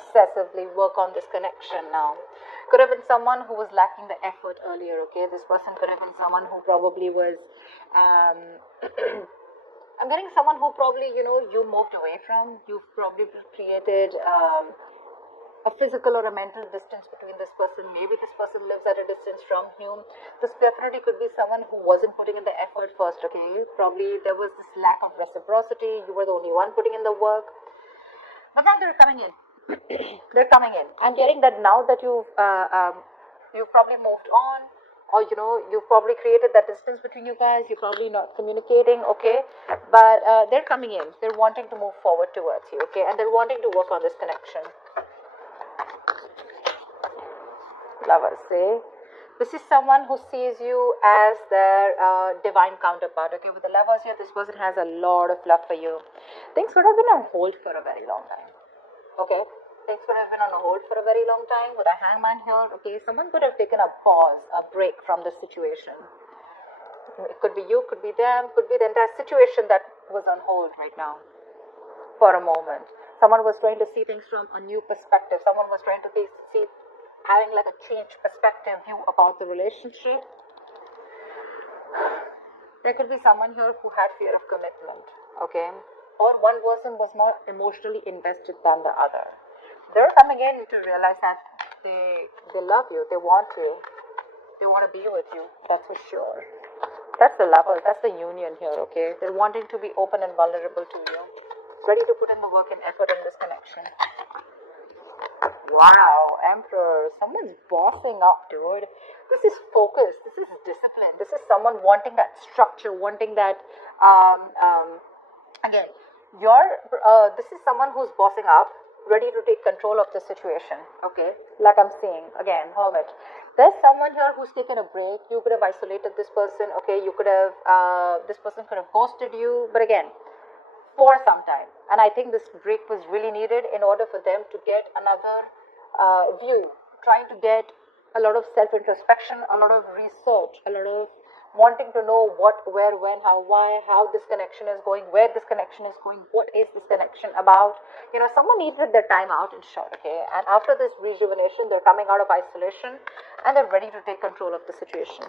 obsessively work on this connection now. Could have been someone who was lacking the effort earlier, okay? This person could have been someone who probably was, um, I'm getting someone who probably, you moved away from. You've probably created a physical or a mental distance between this person. Maybe this person lives at a distance from you. This definitely could be someone who wasn't putting in the effort first, okay? Probably there was this lack of reciprocity. You were the only one putting in the work. But now they're coming in. They're coming in. I'm getting that now that you've probably moved on, or you've probably created that distance between you guys. You're probably not communicating, okay? But they're coming in. They're wanting to move forward towards you, okay? And they're wanting to work on this connection. Lovers, see? This is someone who sees you as their divine counterpart, okay? With the lovers here, this person has a lot of love for you. Things could have been on hold for a very long time, okay? Things could have been on hold for a very long time. With a hangman here, okay? Someone could have taken a pause, a break from the situation. It could be you, could be them, could be the entire situation that was on hold right now for a moment. Someone was trying to see things from a new perspective. Someone was trying to see having like a changed perspective view about the relationship. There could be someone here who had fear of commitment, okay? Or one person was more emotionally invested than the other. They're coming in to realize that they love you, they want you, they want to be with you, that's for sure. That's the lovers, that's the union here, okay? They're wanting to be open and vulnerable to you, ready to put in the work and effort in this connection. Wow, Emperor, someone's bossing up, dude. This is focus, this is discipline, this is someone wanting that structure, wanting that, again, this is someone who's bossing up, ready to take control of the situation, okay? Like I'm saying, again, Hermit. There's someone here who's taken a break. You could have isolated this person, okay? You could have, this person could have ghosted you, but again, for some time. And I think this break was really needed in order for them to get another view, trying to get a lot of self-introspection, a lot of research, a lot of wanting to know what, where, when, how, why, how this connection is going, where this connection is going, what is this connection about. Someone needed their time out in short, okay? And after this rejuvenation, they're coming out of isolation and they're ready to take control of the situation.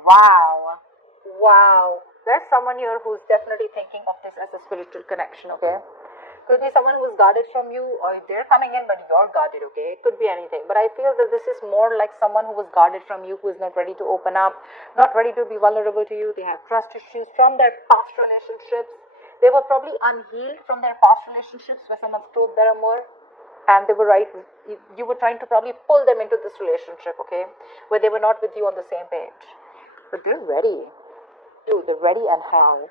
Wow. There's someone here who's definitely thinking of this as a spiritual connection, okay? Could be someone who's guarded from you, or they're coming in but you're guarded, okay? It could be anything. But I feel that this is more like someone who was guarded from you, who is not ready to open up, not ready to be vulnerable to you. They have trust issues from their past relationships. They were probably unhealed from their past relationships where someone stole their amour. And they were you were trying to probably pull them into this relationship, okay? Where they were not with you on the same page. But they're ready. Dude, they're ready and how?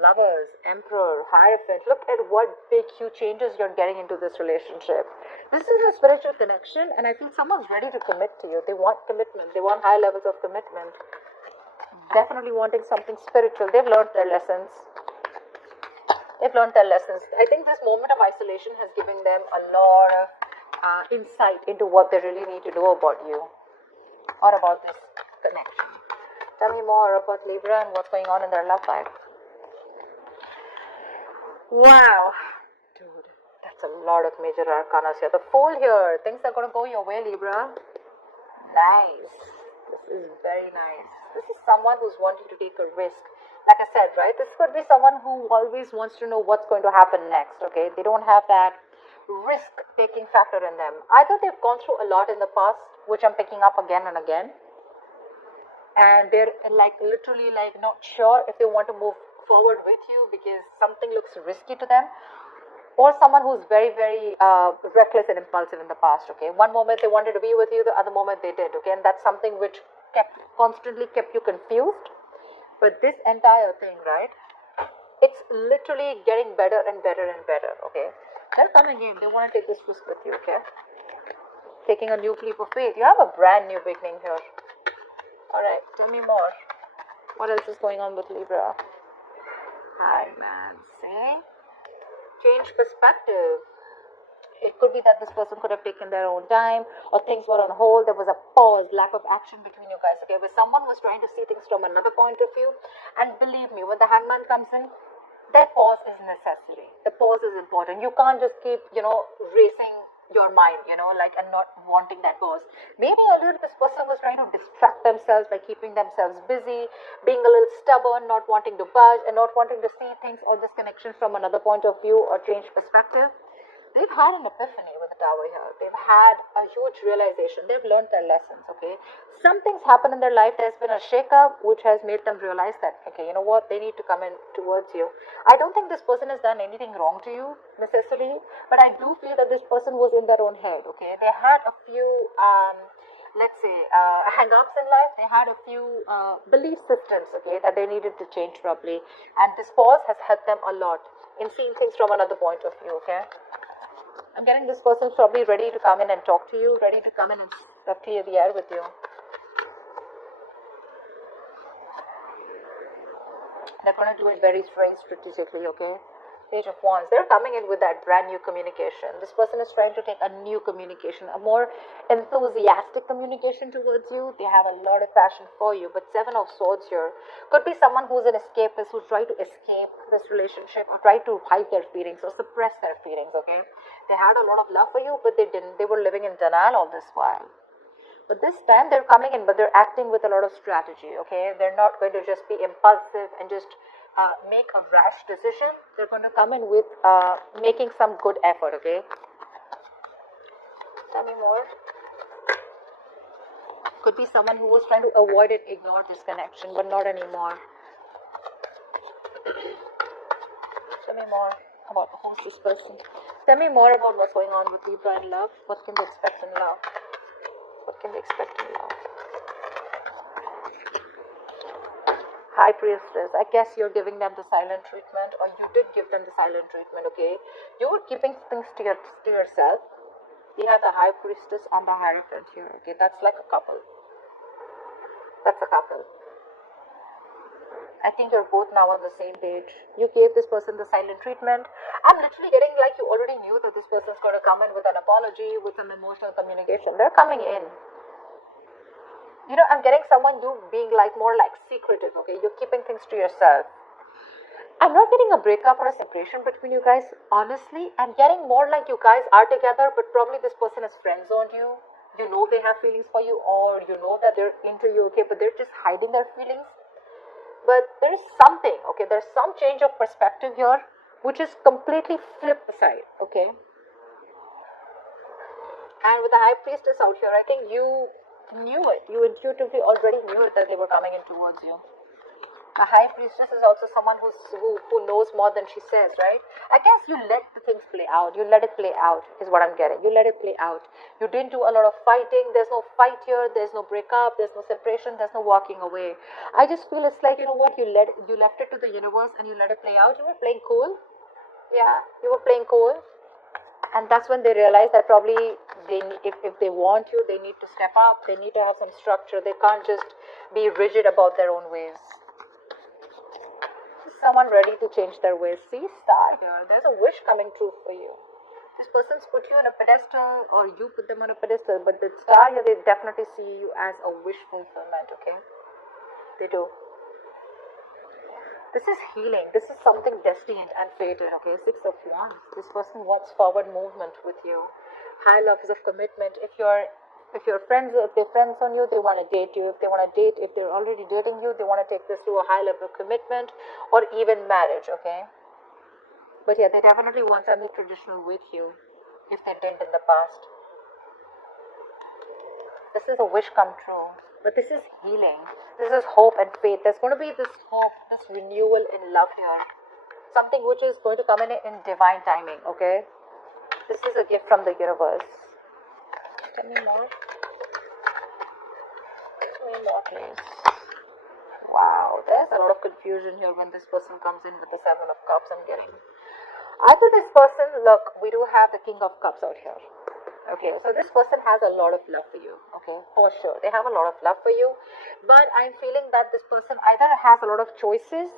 Lovers, Emperor, Hierophant. Look at what big, huge changes you're getting into this relationship. This is a spiritual connection, and I feel someone's ready to commit to you. They want commitment. They want high levels of commitment. Definitely wanting something spiritual. They've learned their lessons. I think this moment of isolation has given them a lot of insight into what they really need to know about you or about this connection. Tell me more about Libra and what's going on in their love life. Wow, dude, that's a lot of major arcanas here. The Fool here, things are going to go your way, Libra. Nice. This is very nice. This is someone who's wanting to take a risk. Like I said, right, this could be someone who always wants to know what's going to happen next, okay? They don't have that risk-taking factor in them. Either they've gone through a lot in the past, which I'm picking up again and again, and they're literally not sure if they want to move forward with you because something looks risky to them, or someone who's very, very reckless and impulsive in the past, okay? One moment they wanted to be with you, the other moment they did, okay? And that's something which constantly kept you confused. But this entire thing, right, it's literally getting better and better and better, okay? They're coming in, they want to take this risk with you, okay? Taking a new leap of faith. You have a brand new beginning here. Alright, tell me more. What else is going on with Libra? Hi, man. See? Change perspective. It could be that this person could have taken their own time, or things were on hold. There was a pause, lack of action between you guys, okay? Where someone was trying to see things from another point of view. And believe me, when the Hangman comes in, That pause is necessary. The pause is important. You can't just keep, racing your mind, like, and not wanting that pause. Maybe earlier this person was trying to distract themselves by keeping themselves busy, being a little stubborn, not wanting to budge, and not wanting to see things or this connection from another point of view or change perspective. They've had an epiphany with the tower here. They've had a huge realization. They've learned their lessons, okay? Something's happened in their life. There's been a shakeup which has made them realize that, okay, you know what? They need to come in towards you. I don't think this person has done anything wrong to you necessarily, but I do feel that this person was in their own head, okay? They had a few, let's say, hang ups in life. They had a few belief systems, okay, that they needed to change properly. And this pause has helped them a lot in seeing things from another point of view, okay? I'm getting this person's probably ready to come in and talk to you, ready to come in and clear the air with you. They're going to do it very, very strategically, okay? Page of Wands. They're coming in with that brand new communication. This person is trying to take a new communication, a more enthusiastic communication towards you. They have a lot of passion for you. But Seven of Swords here could be someone who's an escapist, who's trying to escape this relationship or try to hide their feelings or suppress their feelings, okay? They had a lot of love for you, but they didn't. They were living in denial all this while. But this time they're coming in, but they're acting with a lot of strategy, okay? They're not going to just be impulsive and just make a rash decision. They're going to come in with making some good effort, okay? Tell me more. Could be someone who was trying to avoid it, ignore this connection, but not anymore. Tell me more about who's this person. Tell me more about what's going on with Libra in love. What can they expect in love? What can they expect in love? High Priestess. I guess you're giving them the silent treatment, or you did give them the silent treatment, okay? You were keeping things to yourself. You have the High Priestess and the Hierophant here, okay? That's like a couple. That's a couple. I think you're both now on the same page. You gave this person the silent treatment. I'm literally getting like you already knew that this person's going to come in with an apology, with some emotional communication. They're coming in. I'm getting someone you being like more like secretive, okay? You're keeping things to yourself. I'm not getting a breakup or a separation between you guys, honestly. I'm getting more like you guys are together, but probably this person has friend zoned you. You know they have feelings for you, or you know that they're into you, okay? But they're just hiding their feelings. But there's something, okay? There's some change of perspective here, which is completely flipped side, okay? And with the High Priestess out here, I think you knew it. You intuitively already knew it that they were coming in towards you. A High Priestess is also someone who knows more than she says, right? I guess you let the things play out. You let it play out is what I'm getting. You let it play out. You didn't do a lot of fighting. There's no fight here. There's no breakup. There's no separation. There's no walking away. I just feel it's like, you know what? You left it to the universe and you let it play out. You were playing cool. Yeah, you were playing cool. And that's when they realize that probably if they want you, they need to step up. They need to have some structure. They can't just be rigid about their own ways. Someone ready to change their ways. See, star here. There's a wish coming true for you. This person's put you on a pedestal, or you put them on a pedestal, but the star here, they definitely see you as a wish fulfillment, okay? They do. This is healing. This is something destined and fated, okay? Six of Wands. This person wants forward movement with you. High levels of commitment. If they're friends on you, they want to date you. If they're already dating you, they want to take this to a high level of commitment or even marriage, okay? But yeah, they definitely want something traditional with you if they didn't in the past. This is a wish come true. But this is healing. This is hope and faith. There's going to be this hope, this renewal in love here. Something which is going to come in divine timing, okay? This is a gift from the universe. Tell me more. Tell me more, please. Wow, there's a lot of confusion here when this person comes in with the Seven of Cups. I'm getting. Either this person, look, we do have the King of Cups out here. Okay, so this person has a lot of love for you, okay, for sure. They have a lot of love for you, but I'm feeling that this person either has a lot of choices.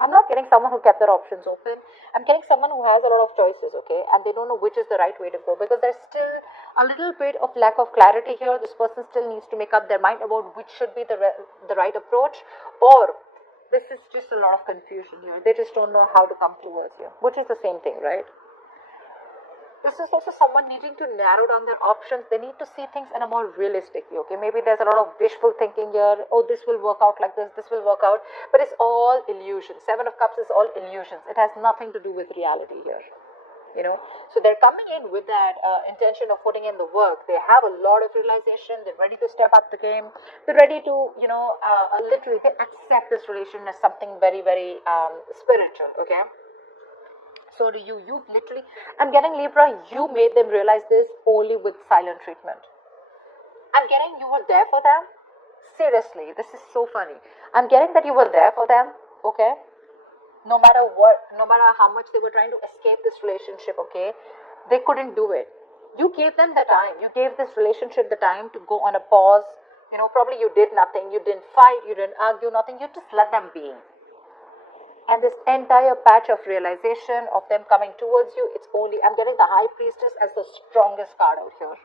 I'm not getting someone who kept their options open. I'm getting someone who has a lot of choices, okay, and they don't know which is the right way to go because there's still a little bit of lack of clarity here. This person still needs to make up their mind about which should be the right approach, or this is just a lot of confusion here. They just don't know how to come towards you, which is the same thing, right? This is also someone needing to narrow down their options. They need to see things in a more realistic way, okay? Maybe there's a lot of wishful thinking here. Oh, this will work out like this will work out. But it's all illusion. Seven of Cups is all illusions. It has nothing to do with reality here. So they're coming in with that intention of putting in the work. They have a lot of realization. They're ready to step up the game. They're ready to literally they accept this relation as something very, very spiritual, okay? So do you literally, I'm getting Libra, you made them realize this only with silent treatment. I'm getting you were there for them. Seriously, this is so funny. I'm getting that you were there for them, okay? No matter what, no matter how much they were trying to escape this relationship, okay, they couldn't do it. You gave them the time. You gave this relationship the time to go on a pause. Probably you did nothing. You didn't fight. You didn't argue, nothing. You just let them be. And this entire patch of realization of them coming towards you, it's only, I'm getting the High Priestess as the strongest card out here.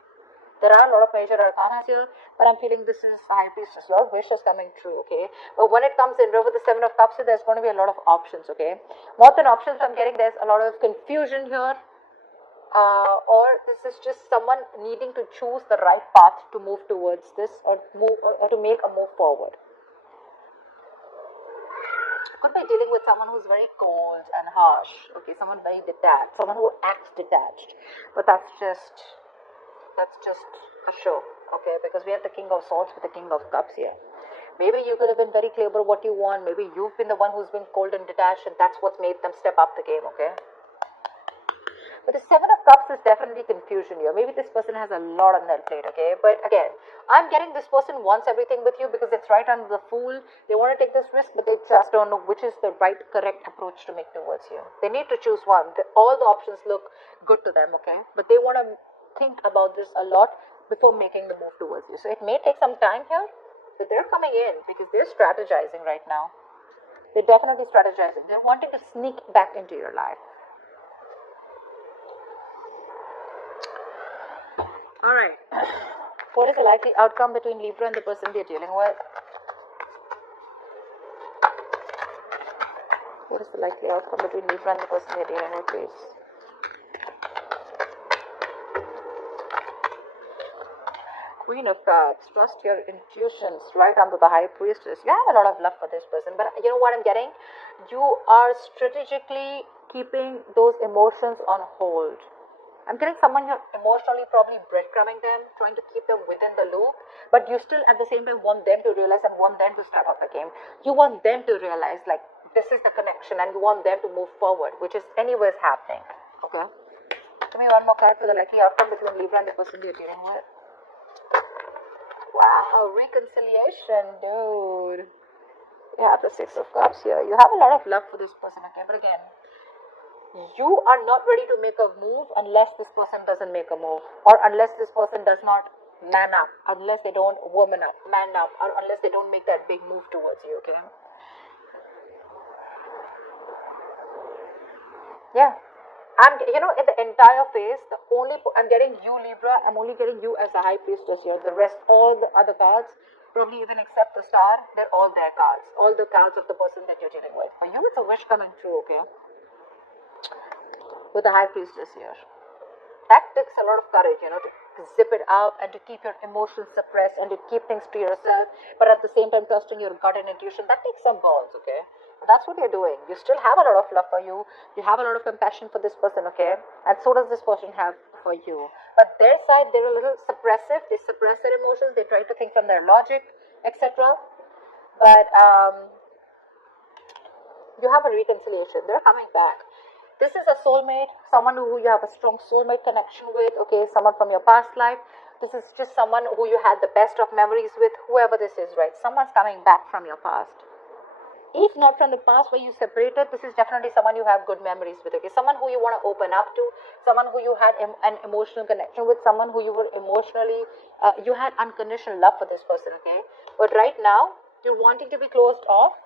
There are a lot of major arcana here, but I'm feeling this is the High Priestess. Your wish is coming true, okay? But when it comes in with the Seven of Cups, there's going to be a lot of options, okay? More than options, I'm getting there's a lot of confusion here. Or this is just someone needing to choose the right path to move towards this or to make a move forward. Could be dealing with someone who's very cold and harsh, okay? Someone very detached, someone who acts detached. But that's just a show, okay? Because we have the King of Swords with the King of Cups here. Maybe you could have been very clear about what you want. Maybe you've been the one who's been cold and detached, and that's what's made them step up the game, okay? But the Seven of Cups is definitely confusion here. Maybe this person has a lot on their plate, okay? But again, I'm getting this person wants everything with you because it's right under the Fool. They want to take this risk, but they just don't know which is the right, correct approach to make towards you. They need to choose one. All the options look good to them, okay? But they want to think about this a lot before making the move towards you. So it may take some time here, but they're coming in because they're strategizing right now. They're definitely strategizing. They're wanting to sneak back into your life. Alright. What is the likely outcome between Libra and the person they're dealing with? What is the likely outcome between Libra and the person they're dealing with, please? Queen of Cups, trust your intuitions, right under the High Priestess. You have a lot of love for this person, but you know what I'm getting? You are strategically keeping those emotions on hold. I'm getting someone you're emotionally probably breadcrumbing them, trying to keep them within the loop, but you still at the same time want them to realize and want them to step up the game. You want them to realize like this is the connection and you want them to move forward, which is anyways happening. Okay? Give me one more card for the likely outcome between Libra and the person you're dealing with. Wow, reconciliation, dude. You have the Six of Cups here. You have a lot of love for this person, okay? But again, you are not ready to make a move unless this person doesn't make a move, or unless this person does not man up, unless they don't man up, or unless they don't make that big move towards you, okay? Yeah. In the entire phase, I'm getting you, Libra, I'm only getting you as the High Priestess here. The rest, all the other cards, probably even except the Star, they're all their cards. All the cards of the person that you're dealing with. For you, it's a wish coming true, okay? With the High Priestess here. That takes a lot of courage, to zip it up and to keep your emotions suppressed and to keep things to yourself, but at the same time trusting your gut and intuition. That takes some balls, okay? That's what you're doing. You still have a lot of love for you. You have a lot of compassion for this person, okay? And so does this person have for you. But their side, they're a little suppressive. They suppress their emotions. They try to think from their logic, etc. But you have a reconciliation. They're coming back. This is a soulmate, someone who you have a strong soulmate connection with, okay? Someone from your past life. This is just someone who you had the best of memories with, whoever this is, right? Someone's coming back from your past. If not from the past where you separated, this is definitely someone you have good memories with, okay? Someone who you want to open up to, someone who you had an emotional connection with, someone who you were emotionally, you had unconditional love for this person, okay? But right now, you're wanting to be closed off.